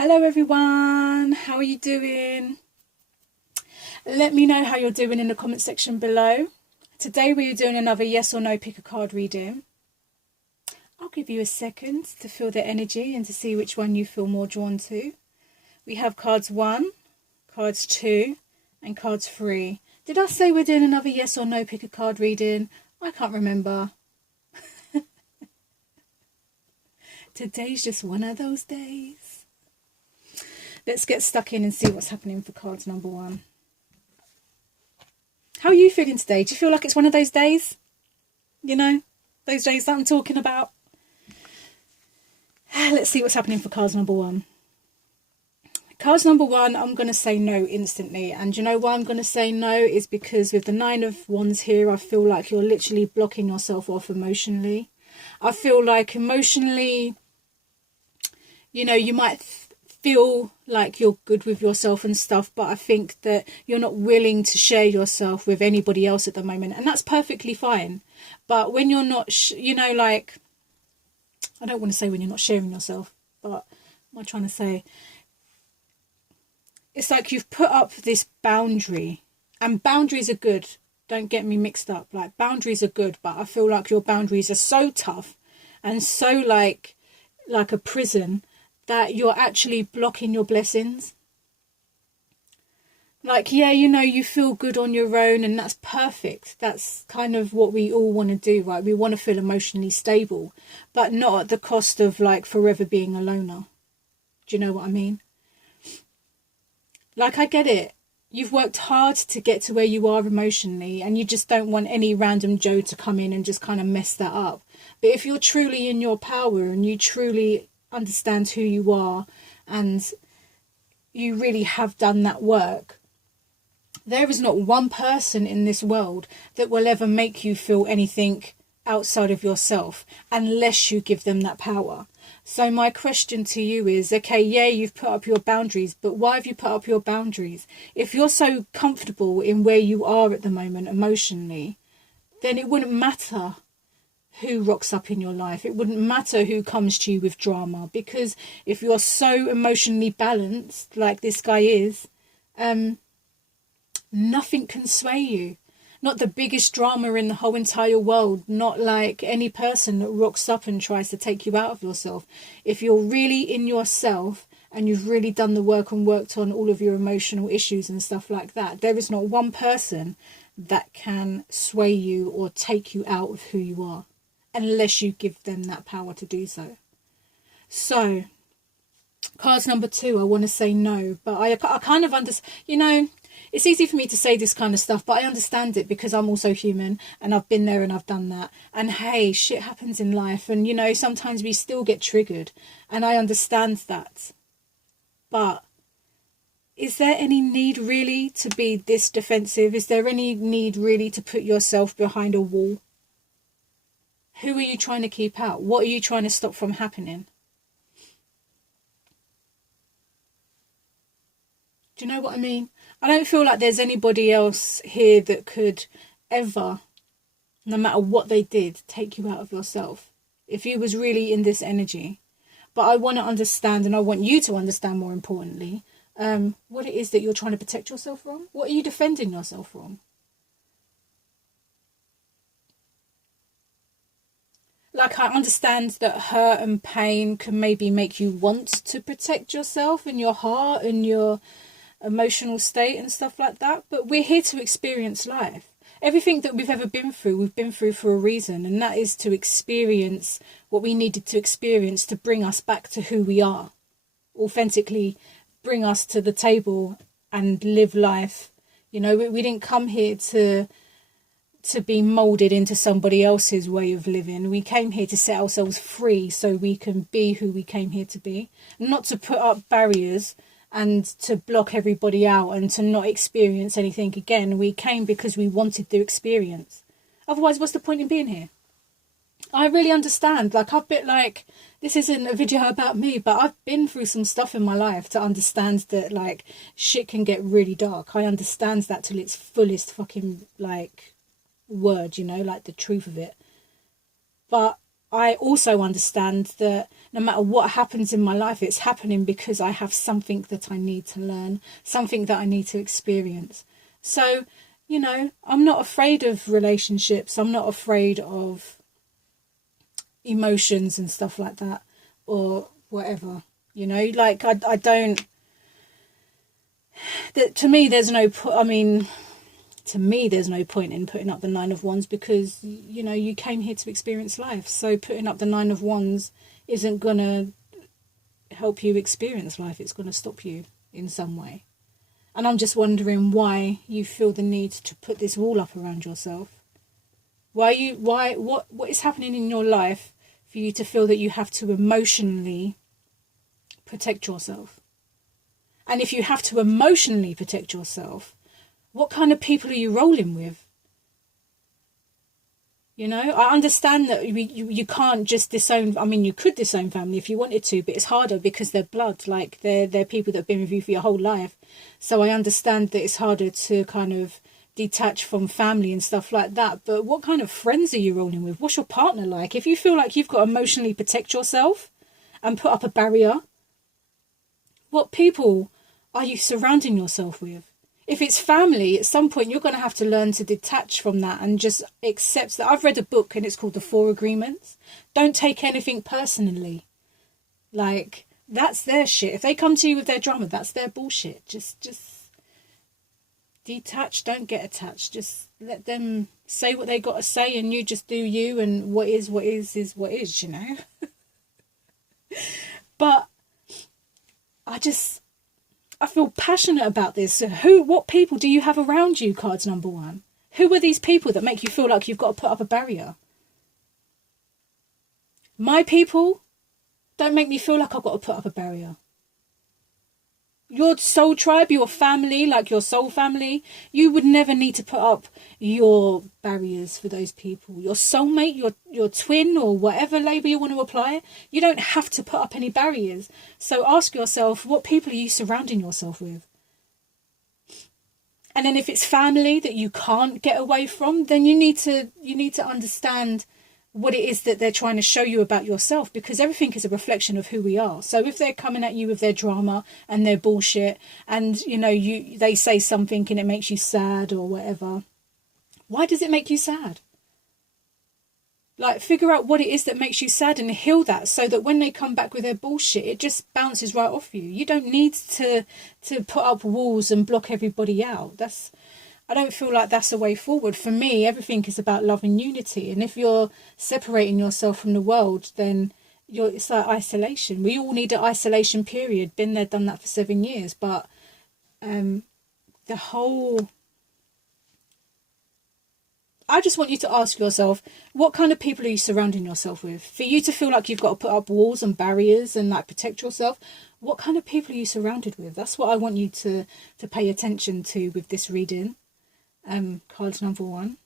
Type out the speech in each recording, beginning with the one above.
Hello everyone, how are you doing? Let me know how you're doing in the comment section below. Today we are doing another yes or no pick a card reading. I'll give you a second to feel the energy and to see which one you feel more drawn to. We have cards 1, cards 2 and cards 3. Did I say we're doing another yes or no pick a card reading? I can't remember. Today's just one of those days. Let's get stuck in and see what's happening for cards number 1. How are you feeling today? Do you feel like it's one of those days? You know, those days that I'm talking about. Let's see what's happening for cards number 1. Cards number 1, I'm going to say no instantly. And you know why I'm going to say no is because with the 9 of Wands here, I feel like you're literally blocking yourself off emotionally. I feel like emotionally, you know, you might feel like you're good with yourself and stuff, but I think that you're not willing to share yourself with anybody else at the moment, and that's perfectly fine. But when you're not, you know, like, I don't want to say when you're not sharing yourself, but what am I trying to say? It's like you've put up this boundary, and boundaries are good. Don't get me mixed up. Like, boundaries are good, but I feel like your boundaries are so tough and so like a prison that you're actually blocking your blessings. Like, yeah, you know, you feel good on your own and that's perfect. That's kind of what we all want to do, right? We want to feel emotionally stable, but not at the cost of like forever being a loner. Do you know what I mean? Like, I get it. You've worked hard to get to where you are emotionally, and you just don't want any random Joe to come in and just kind of mess that up. But if you're truly in your power and you truly understand who you are and you really have done that work, there is not one person in this world that will ever make you feel anything outside of yourself unless you give them that power. So my question to you is, okay, yeah, you've put up your boundaries, but why have you put up your boundaries? If you're so comfortable in where you are at the moment emotionally, then it wouldn't matter who rocks up in your life. It wouldn't matter who comes to you with drama, because if you're so emotionally balanced like this guy is, nothing can sway you. Not the biggest drama in the whole entire world, not like any person that rocks up and tries to take you out of yourself. If you're really in yourself and you've really done the work and worked on all of your emotional issues and stuff like that, there is not one person that can sway you or take you out of who you are, unless you give them that power to do so. So, cards number 2, I want to say no, but I kind of understand, you know, it's easy for me to say this kind of stuff, but I understand it because I'm also human and I've been there and I've done that. And hey, shit happens in life, and you know, sometimes we still get triggered, and I understand that. But is there any need really to be this defensive? Is there any need really to put yourself behind a wall? Who are you trying to keep out? What are you trying to stop from happening? Do you know what I mean? I don't feel like there's anybody else here that could ever, no matter what they did, take you out of yourself if you was really in this energy. But I want to understand, and I want you to understand more importantly, what it is that you're trying to protect yourself from. What are you defending yourself from? Like, I understand that hurt and pain can maybe make you want to protect yourself and your heart and your emotional state and stuff like that, but we're here to experience life. Everything that we've ever been through, we've been through for a reason, and that is to experience what we needed to experience to bring us back to who we are, authentically bring us to the table and live life. You know, we didn't come here to be molded into somebody else's way of living. We came here to set ourselves free so we can be who we came here to be, not to put up barriers and to block everybody out and to not experience anything again. We came because we wanted the experience. Otherwise, what's the point in being here? I really understand. Like, I've been like, this isn't a video about me, but I've been through some stuff in my life to understand that, like, shit can get really dark. I understand that till its fullest fucking, like, word, you know, like the truth of it. But I also understand that no matter what happens in my life, it's happening because I have something that I need to learn, something that I need to experience. So, you know, I'm not afraid of relationships. I'm not afraid of emotions and stuff like that, or whatever, you know, like I don't, that to me there's no to me there's no point in putting up the Nine of Wands, because, you know, you came here to experience life. So putting up the Nine of Wands isn't gonna help you experience life. It's gonna stop you in some way. And I'm just wondering why you feel the need to put this wall up around yourself. What is happening in your life for you to feel that you have to emotionally protect yourself? And if you have to emotionally protect yourself, what kind of people are you rolling with? You know, I understand that you can't just disown. I mean, you could disown family if you wanted to, but it's harder because they're blood. Like, they're people that have been with you for your whole life. So I understand that it's harder to kind of detach from family and stuff like that. But what kind of friends are you rolling with? What's your partner like? If you feel like you've got to emotionally protect yourself and put up a barrier, what people are you surrounding yourself with? If it's family, at some point you're going to have to learn to detach from that and just accept that. I've read a book and it's called The Four Agreements. Don't take anything personally. Like, that's their shit. If they come to you with their drama, that's their bullshit. Just detach, don't get attached. Just let them say what they got to say and you just do you, and what is what is, you know. But I feel passionate about this. So what people do you have around you, cards number one? Who are these people that make you feel like you've got to put up a barrier? My people don't make me feel like I've got to put up a barrier. Your soul tribe, your family, like your soul family, you would never need to put up your barriers for those people. Your soulmate, your twin, or whatever label you want to apply, you don't have to put up any barriers. So ask yourself, what people are you surrounding yourself with? And then if it's family that you can't get away from, then you need to understand what it is that they're trying to show you about yourself, because everything is a reflection of who we are. So if they're coming at you with their drama and their bullshit, and you know they say something and it makes you sad or whatever, why does it make you sad? Like, figure out what it is that makes you sad and heal that, so that when they come back with their bullshit, it just bounces right off you. You don't need to put up walls and block everybody out. I don't feel like that's a way forward. For me, everything is about love and unity. And if you're separating yourself from the world, then it's like isolation. We all need an isolation period. Been there, done that for 7 years. But I just want you to ask yourself, what kind of people are you surrounding yourself with? For you to feel like you've got to put up walls and barriers and like protect yourself, what kind of people are you surrounded with? That's what I want you to pay attention to with this reading. Card number one.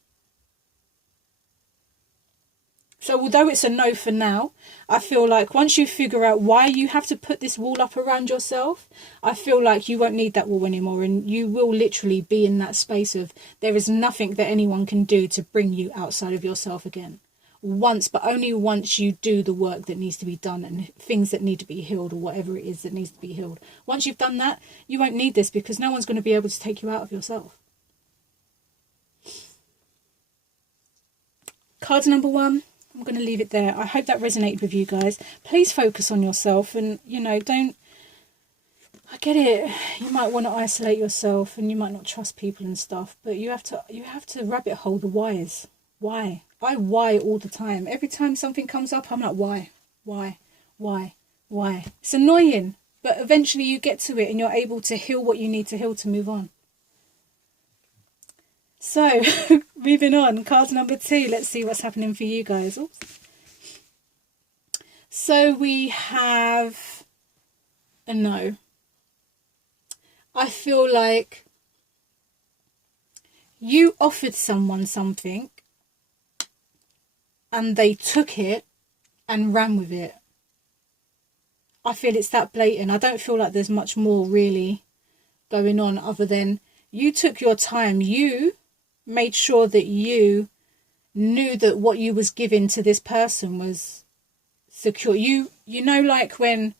So although it's a no for now, I feel like once you figure out why you have to put this wall up around yourself, I feel like you won't need that wall anymore, and you will literally be in that space of there is nothing that anyone can do to bring you outside of yourself again. Once, but only once you do the work that needs to be done and things that need to be healed, or whatever it is that needs to be healed. Once you've done that, you won't need this, because no one's going to be able to take you out of yourself. Card number one, I'm going to leave it there. I hope that resonated with you guys. Please focus on yourself, and, you know, I get it. You might want to isolate yourself and you might not trust people and stuff, but you have to rabbit hole the whys. Why? I why all the time. Every time something comes up, I'm like, why? It's annoying, but eventually you get to it and you're able to heal what you need to heal to move on. So, moving on, card number two. Let's see what's happening for you guys. Oops. So we have a no. I feel like you offered someone something and they took it and ran with it. I feel it's that blatant. I don't feel like there's much more really going on other than you took your time. You made sure that you knew that what you was giving to this person was secure. You know, like when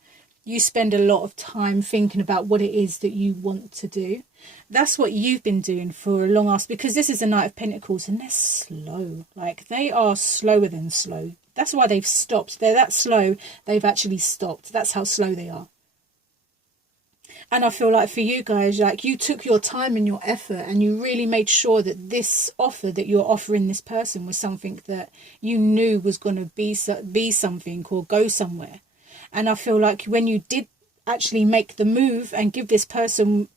you spend a lot of time thinking about what it is that you want to do. That's what you've been doing for a long ass, because this is a Knight of Pentacles and they're slow. Like, they are slower than slow. That's why they've stopped. They're that slow, they've actually stopped. That's how slow they are. And I feel like for you guys, like, you took your time and your effort and you really made sure that this offer that you're offering this person was something that you knew was going to be something or go somewhere. And I feel like when you did actually make the move and give this person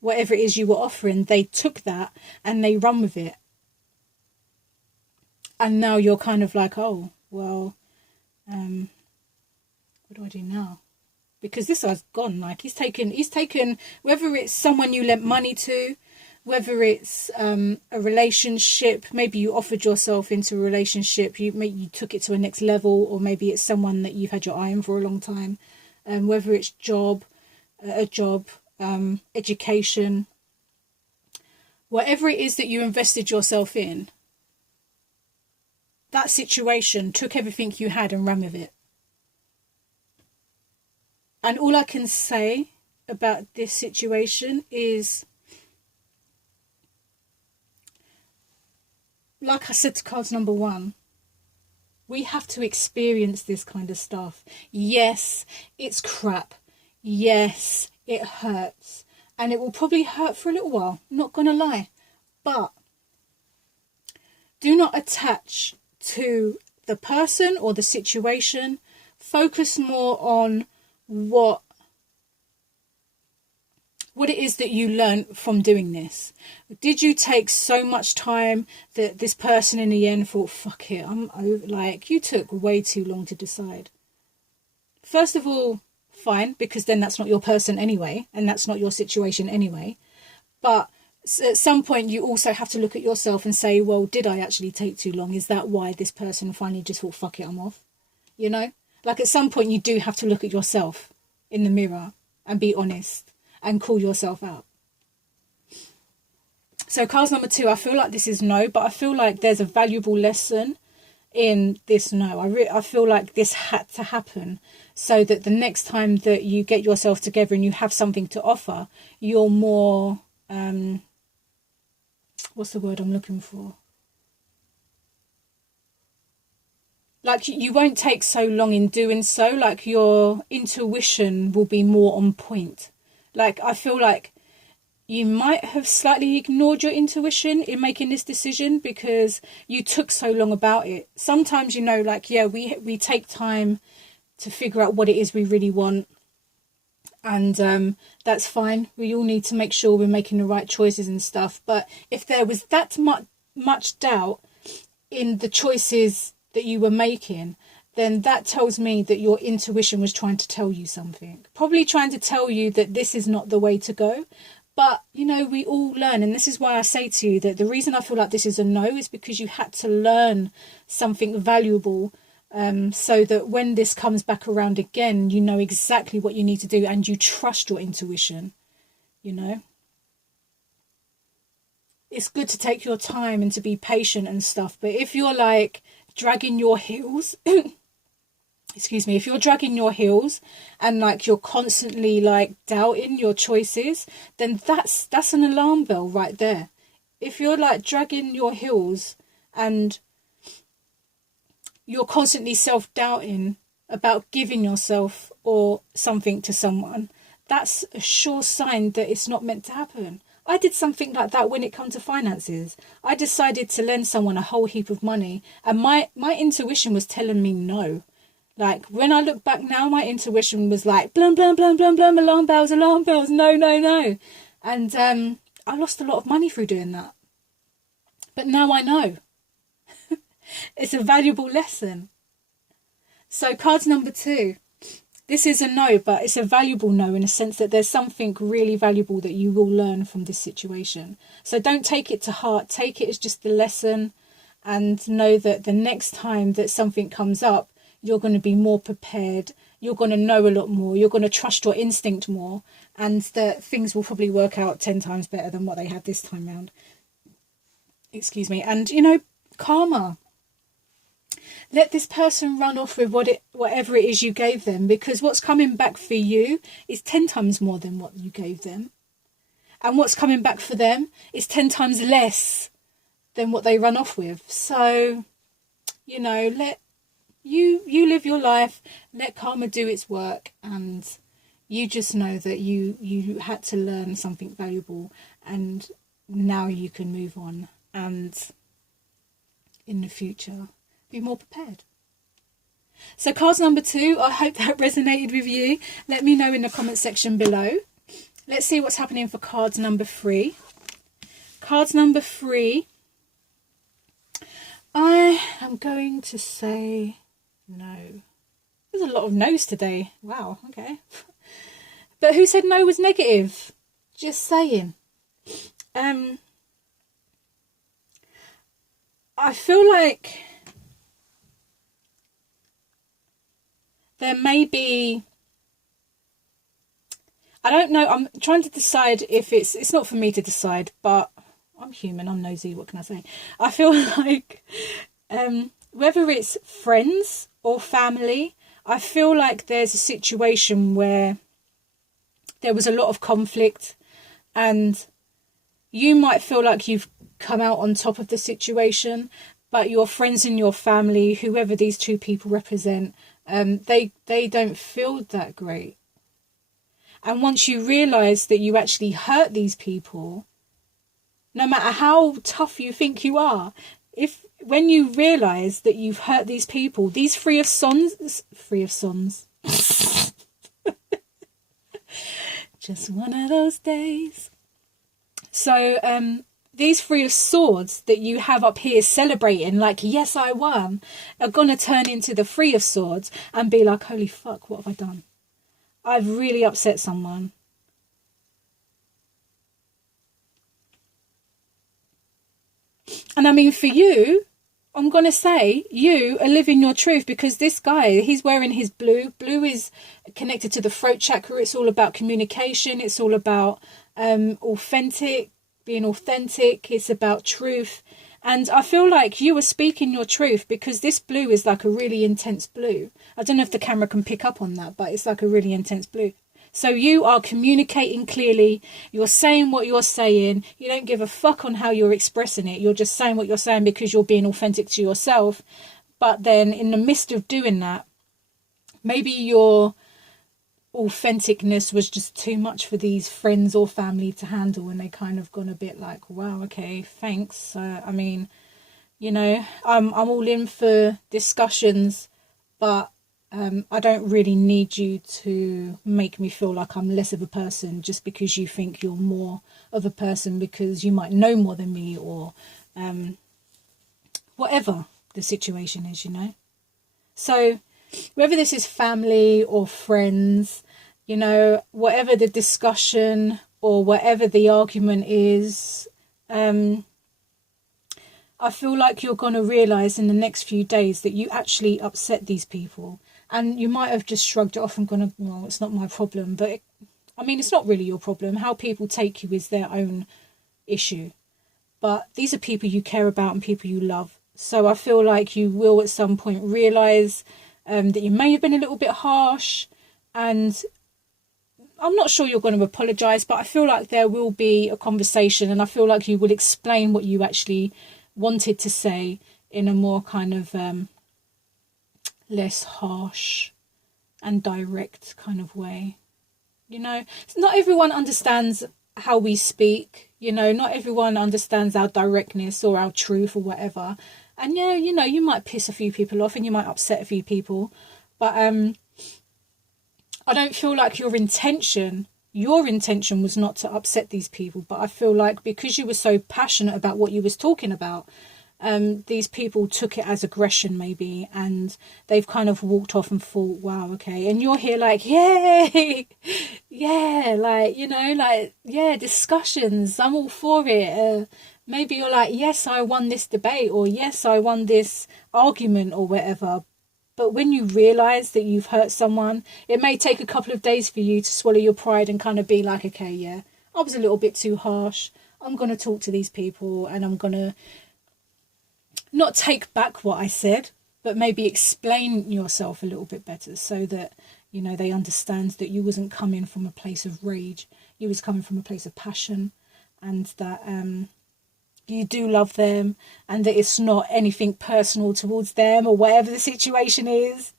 whatever it is you were offering, they took that and they run with it. And now you're kind of like, oh, well, what do I do now? Because this guy's gone. Like, he's taken, whether it's someone you lent money to, whether it's a relationship, maybe you offered yourself into a relationship, you took it to a next level, or maybe it's someone that you've had your eye on for a long time, whether it's a job, education, whatever it is that you invested yourself in, that situation took everything you had and ran with it. And all I can say about this situation is, like I said to cards number 1, we have to experience this kind of stuff. Yes, it's crap. Yes, it hurts. And it will probably hurt for a little while, not gonna lie. But do not attach to the person or the situation. Focus more on what it is that you learned from doing this. Did you take so much time that this person in the end thought, fuck it, I'm over? Like, you took way too long to decide. First of all, fine, because then that's not your person anyway, and that's not your situation anyway. But at some point you also have to look at yourself and say, well, did I actually take too long? Is that why this person finally just thought, fuck it, I'm off? You know? Like, at some point you do have to look at yourself in the mirror and be honest and call yourself out. So cards number 2, I feel like this is no, but I feel like there's a valuable lesson in this no. I feel like this had to happen so that the next time that you get yourself together and you have something to offer, you're more, what's the word I'm looking for? Like, you won't take so long in doing so. Like, your intuition will be more on point. Like, I feel like you might have slightly ignored your intuition in making this decision because you took so long about it. Sometimes, you know, like, yeah, we take time to figure out what it is we really want. And that's fine. We all need to make sure we're making the right choices and stuff. But if there was that much doubt in the choices that you were making, then that tells me that your intuition was trying to tell you something. Probably trying to tell you that this is not the way to go. But, you know, we all learn. And this is why I say to you that the reason I feel like this is a no is because you had to learn something valuable, so that when this comes back around again, you know exactly what you need to do and you trust your intuition, you know. It's good to take your time and to be patient and stuff. But if you're like dragging your heels, excuse me, if you're dragging your heels and like you're constantly like doubting your choices, then that's an alarm bell right there. If you're like dragging your heels and you're constantly self-doubting about giving yourself or something to someone, that's a sure sign that it's not meant to happen. I did something like that when it comes to finances. I decided to lend someone a whole heap of money and my intuition was telling me no. Like, when I look back now, my intuition was like, blum, blum, blum, blum, blum, alarm bells, no, no, no. And I lost a lot of money through doing that. But now I know. It's a valuable lesson. So cards number 2. This is a no, but it's a valuable no in a sense that there's something really valuable that you will learn from this situation. So don't take it to heart. Take it as just the lesson and know that the next time that something comes up, you're going to be more prepared. You're going to know a lot more. You're going to trust your instinct more. And that things will probably work out 10 times better than what they had this time round. Excuse me. And, you know, karma. Let this person run off with whatever it is you gave them, because what's coming back for you is 10 times more than what you gave them. And what's coming back for them is 10 times less than what they run off with. So, you know, let you live your life, let karma do its work, and you just know that you had to learn something valuable, and now you can move on, and in the future be more prepared. So cards number 2, I hope that resonated with you. Let me know in the comment section below. Let's see what's happening for cards number 3. Cards number 3, I am going to say no. There's a lot of no's today. Wow, okay. But who said no was negative? Just saying. I feel like there may be, I don't know, I'm trying to decide if it's not for me to decide, but I'm human, I'm nosy, what can I say? I feel like whether it's friends or family, I feel like there's a situation where there was a lot of conflict, and you might feel like you've come out on top of the situation, but your friends and your family, whoever these two people represent, they don't feel that great. And once you realise that you actually hurt these people, no matter how tough you think you are, when you realise that you've hurt these people, these three of sons, just one of those days. So these 3 of swords that you have up here celebrating, like, yes, I won, are going to turn into the 3 of swords and be like, holy fuck, what have I done? I've really upset someone. And I mean, for you, I'm going to say you are living your truth, because this guy, he's wearing his blue. Blue is connected to the throat chakra. It's all about communication. It's all about being authentic. It's about truth. And I feel like you are speaking your truth, because this blue is like a really intense blue. I don't know if the camera can pick up on that, but it's like a really intense blue. So you are communicating clearly. You're saying what you're saying. You don't give a fuck on how you're expressing it. You're just saying what you're saying because you're being authentic to yourself. But then in the midst of doing that, maybe your authenticness was just too much for these friends or family to handle, and they kind of gone a bit like, wow, okay, thanks. I mean, you know, I'm all in for discussions, but I don't really need you to make me feel like I'm less of a person just because you think you're more of a person because you might know more than me, or whatever the situation is, you know. So whether this is family or friends, you know, whatever the discussion or whatever the argument is, I feel like you're going to realise in the next few days that you actually upset these people. And you might have just shrugged it off and gone, well, it's not my problem. But, it's not really your problem. How people take you is their own issue. But these are people you care about and people you love. So I feel like you will at some point realise that you may have been a little bit harsh, and I'm not sure you're going to apologise, but I feel like there will be a conversation, and I feel like you will explain what you actually wanted to say in a more kind of less harsh and direct kind of way. You know, not everyone understands how we speak, you know, not everyone understands our directness or our truth or whatever. And yeah, you know, you might piss a few people off and you might upset a few people, but I don't feel like your intention was not to upset these people. But I feel like because you were so passionate about what you was talking about, these people took it as aggression maybe, and they've kind of walked off and thought, wow, okay. And you're here like, yay, yeah, like, you know, like, yeah, discussions, I'm all for it. Maybe you're like, yes, I won this debate, or yes, I won this argument or whatever. But when you realise that you've hurt someone, it may take a couple of days for you to swallow your pride and kind of be like, okay, yeah, I was a little bit too harsh. I'm going to talk to these people and I'm going to not take back what I said, but maybe explain yourself a little bit better so that, you know, they understand that you wasn't coming from a place of rage. You was coming from a place of passion, and that you do love them, and that it's not anything personal towards them or whatever the situation is.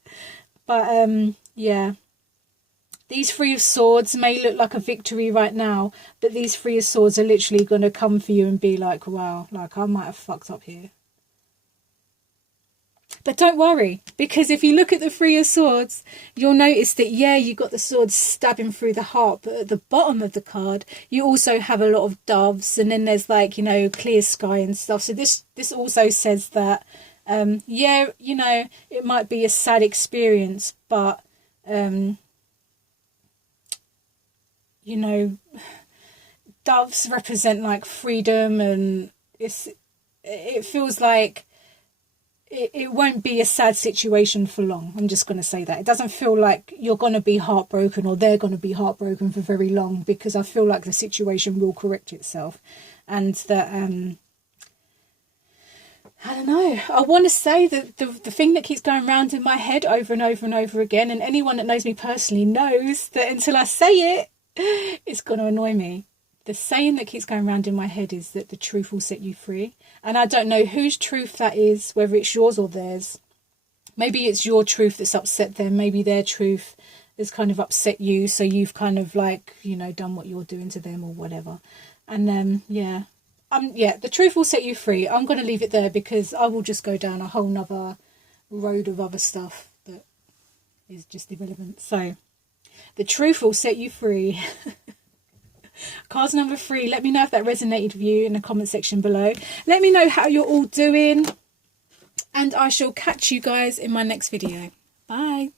But yeah, these Three of Swords may look like a victory right now, but these Three of Swords are literally going to come for you and be like, wow, like I might have fucked up here. But don't worry, because if you look at the Three of Swords, you'll notice that, yeah, you got the sword stabbing through the heart, but at the bottom of the card, you also have a lot of doves, and then there's like, you know, clear sky and stuff. So this also says that, yeah, you know, it might be a sad experience, but, you know, doves represent like freedom, and it feels like it won't be a sad situation for long. I'm just going to say that. It doesn't feel like you're going to be heartbroken or they're going to be heartbroken for very long, because I feel like the situation will correct itself. And that, I don't know, I want to say that the thing that keeps going round in my head over and over and over again, and anyone that knows me personally knows that until I say it, it's going to annoy me. The saying that keeps going around in my head is that the truth will set you free. And I don't know whose truth that is, whether it's yours or theirs. Maybe it's your truth that's upset them. Maybe their truth has kind of upset you. So you've kind of like, you know, done what you're doing to them or whatever. And then, yeah, the truth will set you free. I'm going to leave it there, because I will just go down a whole nother road of other stuff that is just irrelevant. So the truth will set you free. Cards number 3. Let me know if that resonated with you in the comment section below. Let me know how you're all doing, and I shall catch you guys in my next video. Bye.